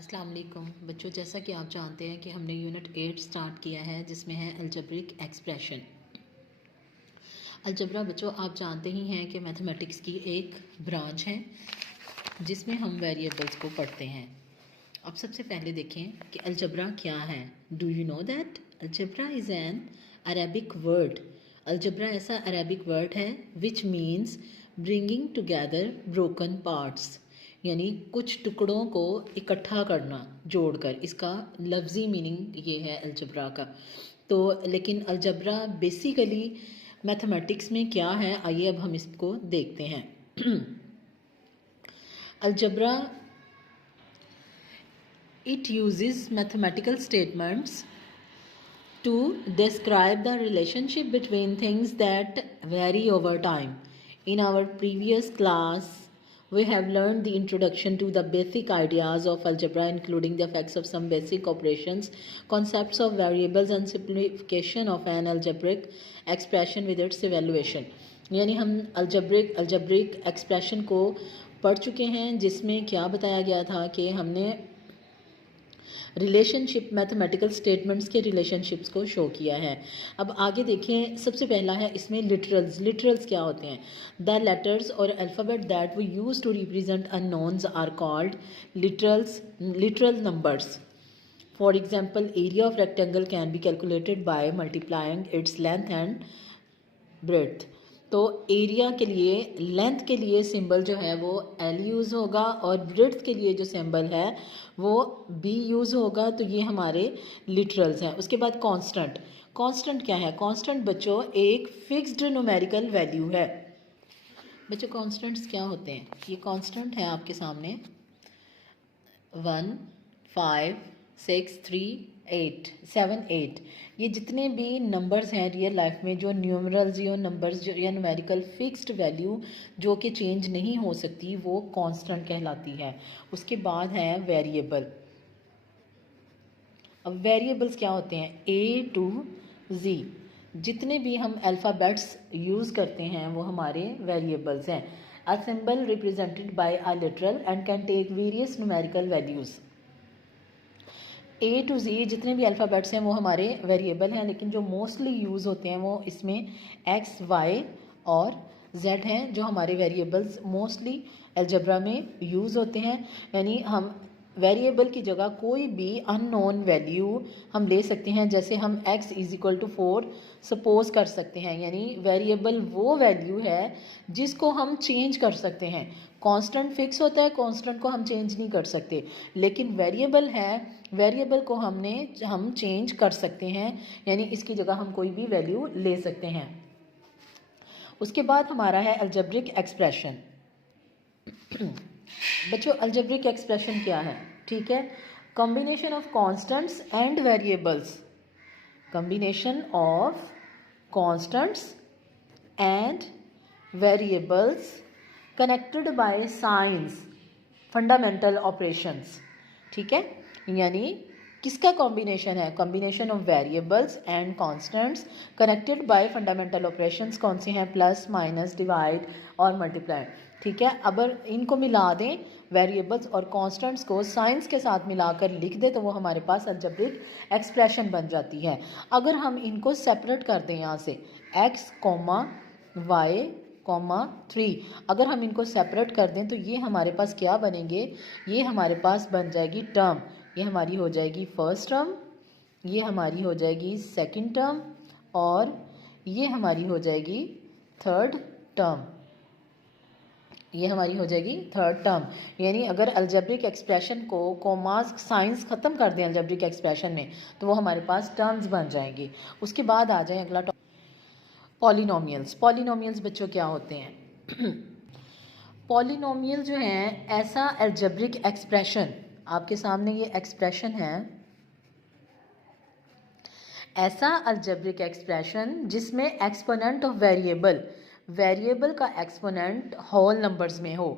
अस्सलाम वालेकुम बच्चों, जैसा कि आप जानते हैं कि हमने यूनिट 8 स्टार्ट किया है जिसमें है अलजेब्रिक एक्सप्रेशन। अलजबरा बच्चों आप जानते ही हैं कि मैथमेटिक्स की एक ब्रांच है जिसमें हम वेरिएबल्स को पढ़ते हैं। अब सबसे पहले देखें कि अलजबरा क्या है। Do you know that algebra is an Arabic word. Algebra ऐसा अरेबिक वर्ड है which means bringing together broken parts, यानी कुछ टुकड़ों को इकट्ठा करना जोड़कर। इसका लफ्ज़ी मीनिंग ये है अलजबरा का। तो लेकिन अलजबरा बेसिकली मैथमेटिक्स में क्या है, आइए अब हम इसको देखते हैं। Algebra it uses mathematical statements to describe the relationship between things that vary over time. In our previous class, we have learned the introduction to the basic ideas of algebra, including the effects of some basic operations, concepts of variables, and simplification of an algebraic expression with its evaluation. यानी हम algebraic expression को पढ़ चुके हैं, जिसमें क्या बताया गया था कि हमने रिलेशनशिप मैथमेटिकल स्टेटमेंट्स के रिलेशनशिप्स को शो किया है। अब आगे देखें, सबसे पहला है इसमें लिटरल्स क्या होते हैं। द लेटर्स और alphabet that we use to represent unknowns are called literal numbers. For example, area of rectangle can be calculated by multiplying its length and breadth. तो एरिया के लिए, लेंथ के लिए सिंबल जो है वो एल यूज़ होगा और ब्रेड्थ के लिए जो सिंबल है वो बी यूज़ होगा। तो ये हमारे लिटरल्स हैं। उसके बाद कांस्टेंट क्या है। कांस्टेंट बच्चों एक फिक्स्ड न्यूमेरिकल वैल्यू है। बच्चों कांस्टेंट्स क्या होते हैं, ये कांस्टेंट है आपके सामने 1, 5, 6, 3, 8, 7, 8। ये जितने भी नंबर्स हैं रियल लाइफ में, जो न्यूमरल्स या नंबर्स जो या न्यूमेरिकल फिक्स्ड वैल्यू जो कि चेंज नहीं हो सकती, वो कांस्टेंट कहलाती है। उसके बाद है वेरिएबल। अब वेरिएबल्स क्या होते हैं, A to Z। जितने भी हम अल्फ़ाबेट्स यूज़ करते हैं वो हमारे वेरिएबल्स हैं। A symbol represented by a literal and can take various numerical values. A to Z जितने भी अल्फ़ाबेट्स हैं वो हमारे वेरिएबल हैं, लेकिन जो मोस्टली यूज़ होते हैं वो इसमें X, Y और Z हैं, जो हमारे वेरिएबल्स मोस्टली अलजेब्रा में यूज़ होते हैं। यानी हम वेरिएबल की जगह कोई भी अननोन वैल्यू हम ले सकते हैं। जैसे हम x = 4 सपोज कर सकते हैं, यानी वेरिएबल वो वैल्यू है जिसको हम चेंज कर सकते हैं। कांस्टेंट फिक्स होता है, कांस्टेंट को हम चेंज नहीं कर सकते, लेकिन वेरिएबल है, वेरिएबल को हम चेंज कर सकते हैं, यानी इसकी जगह हम कोई भी वैल्यू ले सकते हैं। उसके बाद हमारा है अलजेब्रिक एक्सप्रेशन। बच्चों अलजेब्रिक एक्सप्रेशन क्या है, ठीक है, combination of constants and variables, combination of constants and variables connected by science fundamental operations. ठीक है, यानी किसका कॉम्बिनेशन है, combination of variables and constants connected by fundamental operations. कौन से हैं, प्लस, माइनस, डिवाइड और मल्टीप्लाई। ठीक है, अगर इनको मिला दें, वेरिएबल्स और कांस्टेंट्स को साइंस के साथ मिलाकर लिख दें तो वो हमारे पास अलजेब्रिक एक्सप्रेशन बन जाती है। अगर हम इनको सेपरेट कर दें, यहाँ से x, y, 3, अगर हम इनको सेपरेट कर दें तो ये हमारे पास क्या बनेंगे, ये हमारे पास बन जाएगी टर्म। ये हमारी हो जाएगी फर्स्ट टर्म, ये हमारी हो जाएगी सेकंड टर्म और ये हमारी हो जाएगी थर्ड टर्म। ये हमारी हो जाएगी थर्ड टर्म। यानी अगर अलजेब्रिक एक्सप्रेशन को कॉमास साइंस ख़त्म कर दें अलजेब्रिक एक्सप्रेशन में तो वो हमारे पास टर्म्स बन जाएंगी। उसके बाद आ जाए अगला पॉलिनोमियल्स। पॉलिनोमियल्स बच्चों क्या होते हैं। पॉलिनोमियल जो हैं ऐसा अलजेब्रिक एक्सप्रेशन, आपके सामने ये एक्सप्रेशन है, ऐसा अलजेब्रिक एक्सप्रेशन जिसमें एक्सपोनेंट ऑफ वेरिएबल का एक्सपोनेंट होल नंबर्स में हो,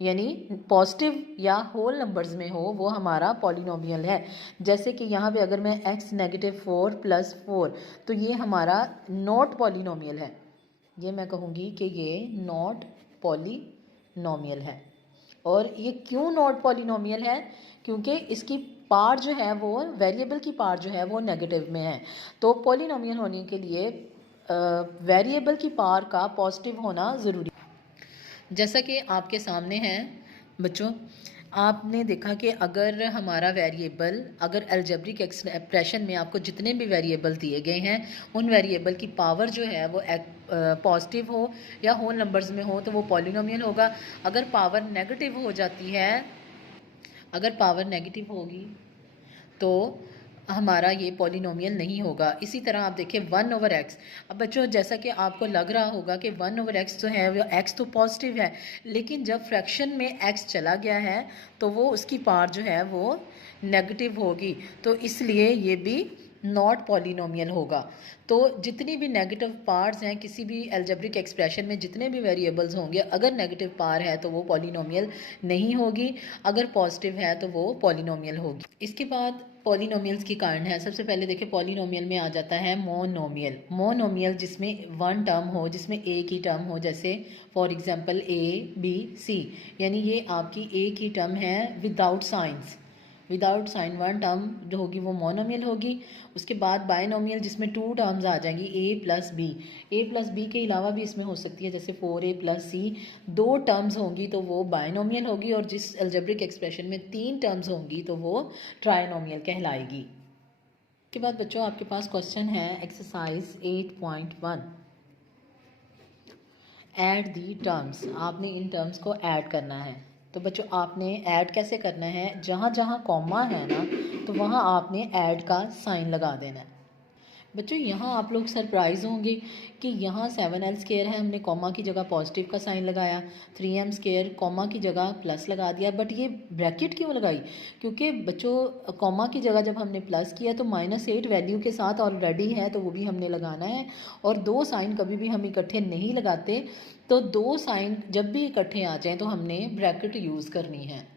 यानी पॉजिटिव या होल नंबर्स में हो, वो हमारा पॉलिनोमियल है। जैसे कि यहाँ पे अगर मैं x -4 + 4, तो ये हमारा नॉट पॉलिनोमियल है। ये मैं कहूँगी कि ये नॉट पॉलिनोमियल है। और ये क्यों नॉट पॉलिनोमियल है? क्योंकि इसकी पार जो है वो वेरिएबल की पार जो है वो नेगेटिव में है। तो पॉलिनोमियल होने के लिए वेरिएबल की पार का पॉजिटिव होना ज़रूरी। जैसा कि आपके सामने है बच्चों, आपने देखा कि अगर हमारा वेरिएबल, अगर अलजेब्रिक एक्सप्रेशन में आपको जितने भी वेरिएबल दिए गए हैं उन वेरिएबल की पावर जो है वो पॉजिटिव हो या होल नंबर्स में हो तो वो पॉलिनोमियल होगा। अगर पावर नेगेटिव हो जाती है, अगर पावर नेगेटिव होगी तो हमारा ये पॉलिनोमियल नहीं होगा। इसी तरह आप देखिए 1/x। अब बच्चों जैसा कि आपको लग रहा होगा कि 1/x जो है वो x तो पॉजिटिव है, लेकिन जब फ्रैक्शन में x चला गया है तो वो उसकी पावर जो है वो नेगेटिव होगी, तो इसलिए ये भी नॉट पॉलिनोमियल होगा। तो जितनी भी नेगेटिव पार्ट्स हैं किसी भी अलजेब्रिक एक्सप्रेशन में, जितने भी वेरिएबल्स होंगे, अगर नेगेटिव पार है तो वो पॉलिनोमियल नहीं होगी, अगर पॉजिटिव है तो वो पॉलिनोमियल होगी। इसके बाद पॉलिनोमियल्स की कारण है। सबसे पहले देखिए पॉलिनोमियल में आ जाता है मोनोमियल। मोनोमियल जिसमें वन टर्म हो, जिसमें एक ही टर्म हो, जैसे फॉर एग्जांपल ABC, यानी ये आपकी एक ही टर्म है without science, without sine one term जो होगी वो मोनोमियल होगी। उसके बाद बायनोमियल जिसमें टू टर्म्स आ जाएंगी A+B। A+B के अलावा भी इसमें हो सकती है, जैसे 4A+C, दो टर्म्स होंगी तो वो बायनोमियल होगी, और जिस अलजेब्रिक एक्सप्रेशन में तीन टर्म्स होंगी तो वो ट्राइनोमियल कहलाएगी। उसके बाद बच्चों आपके पास क्वेश्चन है एक्सरसाइज 8.1, ऐड दी टर्म्स। आपने इन टर्म्स को ऐड करना है। तो बच्चों आपने ऐड कैसे करना है, जहाँ जहाँ कॉमा है ना तो वहाँ आपने ऐड का साइन लगा देना है। बच्चों यहाँ आप लोग सरप्राइज़ होंगे कि यहाँ 7l² है, हमने कॉमा की जगह पॉजिटिव का साइन लगाया, 3m² कॉमा की जगह प्लस लगा दिया, बट ये ब्रैकेट क्यों लगाई? क्योंकि बच्चों कॉमा की जगह जब हमने प्लस किया तो -8 वैल्यू के साथ ऑलरेडी है तो वो भी हमने लगाना है, और दो साइन कभी भी हम इकट्ठे नहीं लगाते, तो दो साइन जब भी इकट्ठे आ जाएँ तो हमने ब्रैकेट यूज़ करनी है।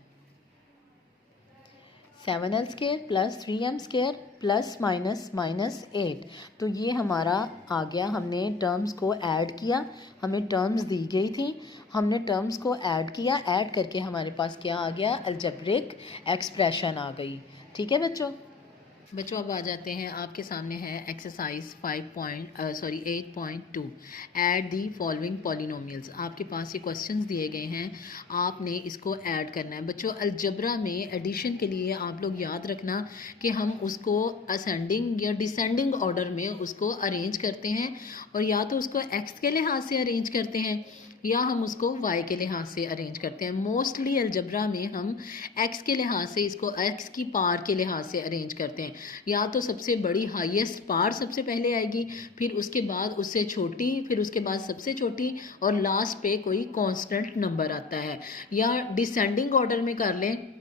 7l² + 3m² + -8, तो ये हमारा आ गया। हमने टर्म्स को ऐड किया, हमें टर्म्स दी गई थी, हमने टर्म्स को ऐड किया, ऐड करके हमारे पास क्या आ गया, अलजेब्रिक एक्सप्रेशन आ गई। ठीक है बच्चों। बच्चों अब आ जाते हैं, आपके सामने है exercise 8.2, add the following polynomials. आपके पास ये क्वेश्चंस दिए गए हैं, आपने इसको ऐड करना है। बच्चों अलजबरा में एडिशन के लिए आप लोग याद रखना कि हम उसको असेंडिंग या डिसेंडिंग ऑर्डर में उसको अरेंज करते हैं, और या तो उसको एक्स के लिहाज से अरेंज करते हैं या हम उसको y के लिहाज से अरेंज करते हैं। मोस्टली अलजबरा में हम x के लिहाज से, इसको x की पार के लिहाज से अरेंज करते हैं। या तो सबसे बड़ी हाईएस्ट पार सबसे पहले आएगी, फिर उसके बाद उससे छोटी, फिर उसके बाद सबसे छोटी, और लास्ट पे कोई कांस्टेंट नंबर आता है। या डिसेंडिंग ऑर्डर में कर लें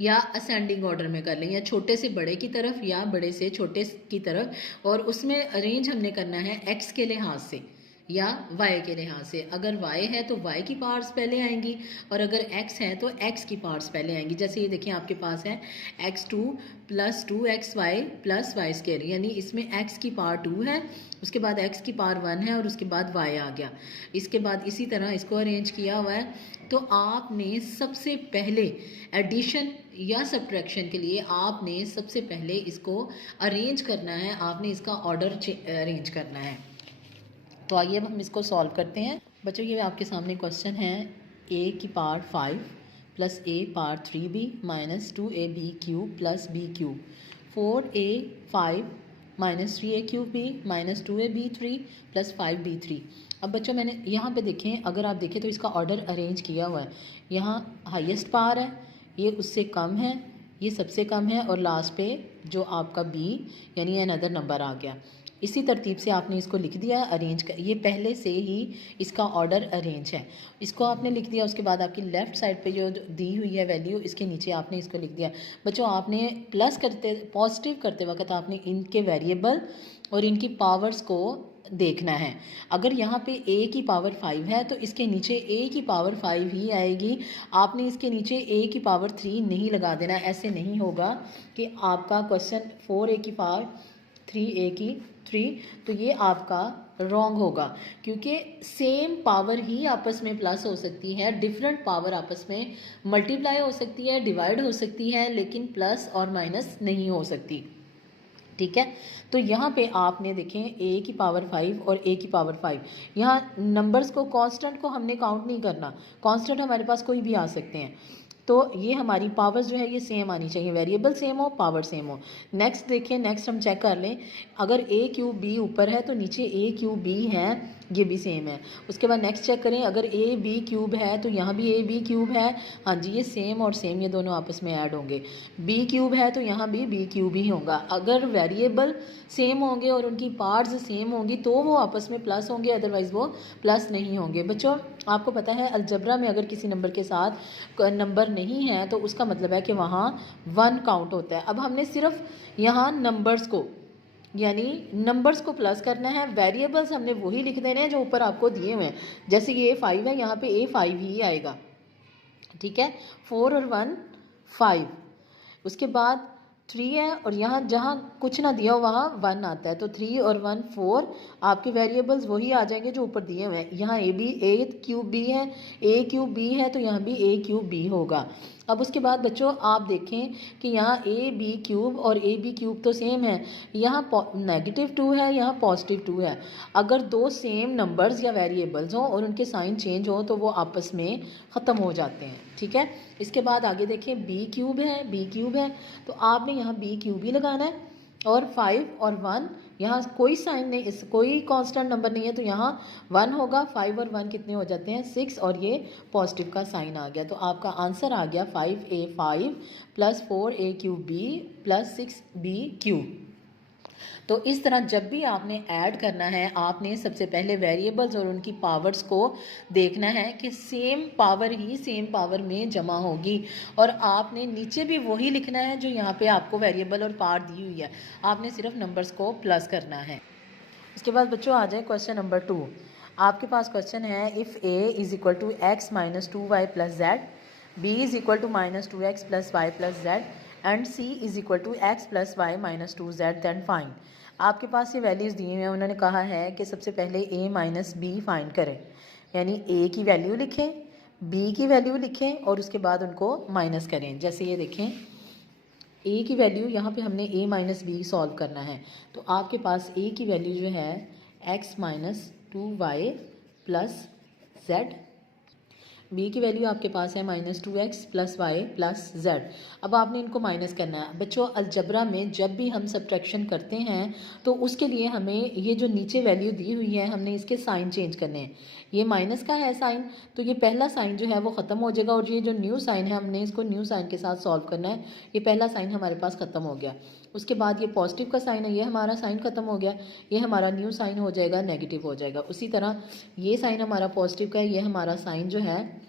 या असेंडिंग ऑर्डर में कर लें, या छोटे से बड़े की तरफ या बड़े से छोटे की तरफ, और उसमें अरेंज हमने करना है x के लिहाज से या y के लिहाज से। अगर y है तो y की पार्ट्स पहले आएंगी, और अगर x है तो x की पार्ट्स पहले आएंगी। जैसे ये देखिए आपके पास है x2 + 2xy + y², यानी इसमें x की पावर 2 है, उसके बाद x की पावर 1 है, और उसके बाद y आ गया। इसके बाद इसी तरह इसको अरेंज किया हुआ है। तो आपने सबसे पहले एडिशन या सब्ट्रैक्शन के लिए आपने सबसे पहले इसको अरेंज करना है, आपने इसका ऑर्डर अरेंज करना है। तो आइए अब हम इसको सॉल्व करते हैं। बच्चों ये आपके सामने क्वेश्चन है, a की power 5 + a power 3b - 2ab³ + b³ 4a5 - 3a³ - 2ab3 + 5b3। अब बच्चों मैंने यहाँ पे देखें, अगर आप देखें तो इसका ऑर्डर अरेंज किया हुआ है। यहाँ हाईएस्ट पावर है, ये उससे कम है, ये सबसे कम है, और लास्ट पे जो आपका b यानी अनदर नंबर आ गया। इसी तरतीब से आपने इसको लिख दिया अरेंज कर, ये पहले से ही इसका ऑर्डर अरेंज है। इसको आपने लिख दिया, उसके बाद आपकी लेफ़्ट साइड पे जो दी हुई है वैल्यू, इसके नीचे आपने इसको लिख दिया। बच्चों आपने प्लस करते, पॉजिटिव करते वक्त आपने इनके वेरिएबल और इनकी पावर्स को देखना है। अगर यहाँ पे a की पावर 5 है तो इसके नीचे a की पावर 5 ही आएगी, आपने इसके नीचे a की पावर 3 नहीं लगा देना। ऐसे नहीं होगा कि आपका क्वेश्चन 4a की पावर 3a की 3, तो ये आपका रॉन्ग होगा, क्योंकि सेम पावर ही आपस में प्लस हो सकती है, डिफरेंट पावर आपस में मल्टीप्लाई हो सकती है, डिवाइड हो सकती है, लेकिन प्लस और माइनस नहीं हो सकती। ठीक है, तो यहाँ पे आपने देखें a की पावर 5 और a की पावर 5, यहाँ नंबर्स को कांस्टेंट को हमने काउंट नहीं करना, कांस्टेंट हमारे पास कोई भी आ सकते हैं, तो ये हमारी पावर्स जो है ये सेम आनी चाहिए, वेरिएबल सेम हो, पावर सेम हो। नेक्स्ट देखिए, नेक्स्ट हम चेक कर लें, अगर a क्यूब b ऊपर है तो नीचे a क्यूब b है, ये भी सेम है। उसके बाद नेक्स्ट चेक करें, अगर a b क्यूब है तो यहाँ भी a b क्यूब है, हाँ जी ये सेम और सेम ये दोनों आपस में ऐड होंगे। b क्यूब है तो यहाँ भी b क्यूब ही होगा। अगर वेरिएबल सेम होंगे और उनकी पार्ट्स सेम होंगी तो वो आपस में प्लस होंगे, अदरवाइज़ वो प्लस नहीं होंगे। बच्चों आपको पता है अलजबरा में अगर किसी नंबर के साथ नंबर नहीं है तो उसका मतलब है कि वहाँ 1 काउंट होता है। अब हमने सिर्फ यहाँ नंबर्स को यानी नंबर्स को प्लस करना है, वेरिएबल्स हमने वही लिख देने हैं जो ऊपर आपको दिए हुए हैं। जैसे ये 5 है, यहाँ पे A5 ही आएगा, ठीक है, 4 और 1 5, उसके बाद 3 है और यहाँ जहाँ कुछ ना दिया हो वहाँ 1 आता है, तो 3 और 1 4, आपके वेरिएबल्स वही आ जाएंगे जो ऊपर दिए हुए हैं। यहाँ a क्यूब b है, a क्यूब b है तो यहाँ भी a क्यूब b होगा। अब उसके बाद बच्चों आप देखें कि यहाँ a b क्यूब और a b क्यूब तो सेम है, यहाँ -2 है, यहाँ +2 है। अगर दो सेम नंबर्स या वेरिएबल्स हों और उनके साइन चेंज हो तो वो आपस में ख़त्म हो जाते हैं। ठीक है, इसके बाद आगे देखें b क्यूब है तो आपने यहाँ b क्यूब ही लगाना है, और 5 और 1 यहाँ कोई साइन नहीं, इस कोई कांस्टेंट नंबर नहीं है तो यहाँ 1 होगा। 5 और 1 कितने हो जाते हैं 6, और ये पॉजिटिव का साइन आ गया, तो आपका आंसर आ गया 5a5 + 4a cube b + 6b cube. तो इस तरह जब भी आपने ऐड करना है, आपने सबसे पहले वेरिएबल्स और उनकी पावर्स को देखना है कि सेम पावर ही सेम पावर में जमा होगी, और आपने नीचे भी वही लिखना है जो यहाँ पे आपको वेरिएबल और पावर दी हुई है, आपने सिर्फ नंबर्स को प्लस करना है। इसके बाद बच्चों आ जाए क्वेश्चन नंबर 2। आपके पास क्वेश्चन है, if a is equal to x - 2y + z, b is equal to -2x + y + z and c is equal to x + y - 2z, then find. आपके पास ये वैल्यूज़ दिए हुए हैं, उन्होंने कहा है कि सबसे पहले a - b फाइंड करें, यानी a की वैल्यू लिखें, b की वैल्यू लिखें और उसके बाद उनको माइनस करें। जैसे ये देखें, a की वैल्यू यहाँ पे हमने a - b सॉल्व करना है, तो आपके पास a की वैल्यू जो है x - 2y + z, b की वैल्यू आपके पास है -2x + y + z। अब आपने इनको माइनस करना है। बच्चों अलजबरा में जब भी हम सब्ट्रैक्शन करते हैं तो उसके लिए हमें ये जो नीचे वैल्यू दी हुई है हमने इसके साइन चेंज करने हैं। ये माइनस का है साइन, तो ये पहला साइन जो है वो ख़त्म हो जाएगा, और ये जो न्यू साइन है हमने इसको न्यू साइन के साथ सॉल्व करना है। ये पहला साइन हमारे पास ख़त्म हो गया। उसके बाद ये पॉजिटिव का साइन है, ये हमारा साइन ख़त्म हो गया, ये हमारा न्यू साइन हो जाएगा नेगेटिव हो जाएगा। उसी तरह ये साइन हमारा पॉजिटिव का है, ये हमारा साइन जो है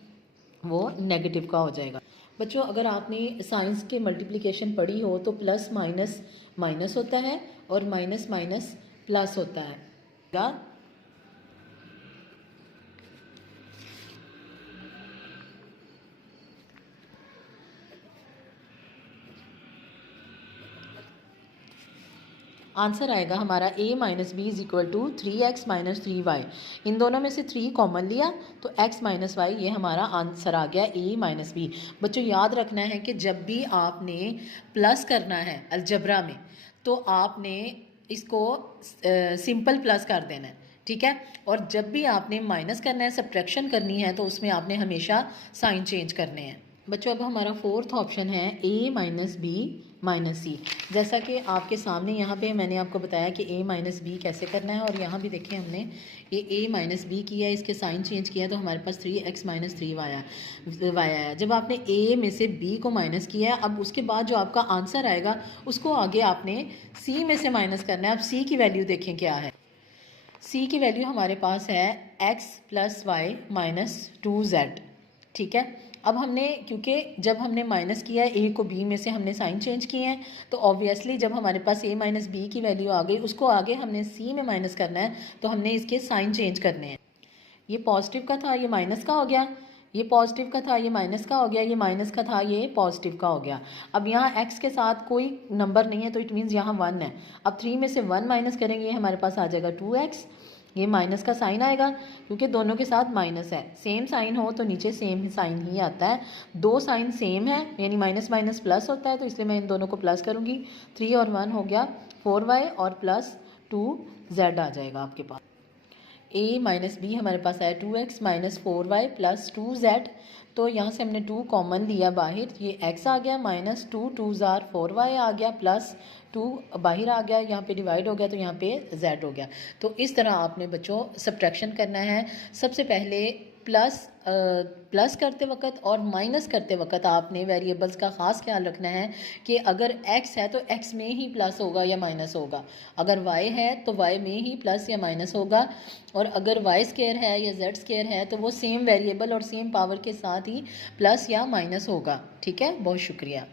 वो नेगेटिव का हो जाएगा। बच्चों अगर आपने साइंस के मल्टीप्लिकेशन पढ़ी हो तो प्लस माइनस माइनस होता है और माइनस माइनस प्लस होता है। आंसर आएगा हमारा a - b = 3x - 3y। इन दोनों में से 3 कॉमन लिया तो x - y, ये हमारा आंसर आ गया a - b। बच्चों याद रखना है कि जब भी आपने प्लस करना है अलजबरा में तो आपने इसको सिंपल प्लस कर देना है, ठीक है, और जब भी आपने माइनस करना है, सब्ट्रैक्शन करनी है, तो उसमें आपने हमेशा साइन चेंज करने हैं। बच्चों अब हमारा 4th ऑप्शन है a - b - c। जैसा कि आपके सामने यहाँ पे मैंने आपको बताया कि a - b कैसे करना है, और यहाँ भी देखें हमने ये a - b किया है, इसके साइन चेंज किया तो हमारे पास 3x - 3y आया। जब आपने a में से b को माइनस किया है, अब उसके बाद जो आपका आंसर आएगा उसको आगे आपने c में से माइनस करना है। अब c की वैल्यू देखें क्या है। c की वैल्यू हमारे पास है x + y - 2z, ठीक है। अब हमने क्योंकि जब हमने माइनस किया है a को b में से, हमने साइन चेंज किए हैं, तो ऑब्वियसली जब हमारे पास a - b की वैल्यू आ गई उसको आगे हमने c में माइनस करना है, तो हमने इसके साइन चेंज करने हैं। ये पॉजिटिव का था, ये माइनस का हो गया, ये पॉजिटिव का था, ये माइनस का हो गया, ये माइनस का था, ये पॉजिटिव का हो गया। अब यहाँ x के साथ कोई नंबर नहीं है तो इट मीन्स यहाँ 1 है। अब 3 में से 1 माइनस करेंगे, हमारे पास आ जाएगा 2x, ये माइनस का साइन आएगा क्योंकि दोनों के साथ माइनस है। सेम साइन हो तो नीचे सेम साइन ही आता है। दो साइन सेम है यानी माइनस माइनस प्लस होता है, तो इसलिए मैं इन दोनों को प्लस करूँगी। 3 और 1 हो गया 4y और प्लस 2z आ जाएगा आपके पास। a माइनस बी हमारे पास आया 2x minus 4y plus 2z। तो यहाँ से हमने 2 कॉमन लिया बाहर, ये x आ गया माइनस 2 2 ज़ार 4y आ गया प्लस 2 बाहर आ गया, यहाँ पे डिवाइड हो गया तो यहाँ पे z हो गया। तो इस तरह आपने बच्चों सब्ट्रैक्शन करना है। सबसे पहले प्लस करते वक्त और माइनस करते वक्त आपने वेरिएबल्स का ख़ास ख्याल रखना है कि अगर x है तो x में ही प्लस होगा या माइनस होगा, अगर y है तो y में ही प्लस या माइनस होगा, और अगर y स्क्वायर है या z स्क्वायर है तो वो सेम वेरिएबल और सेम पावर के साथ ही प्लस या माइनस होगा। ठीक है, बहुत शुक्रिया।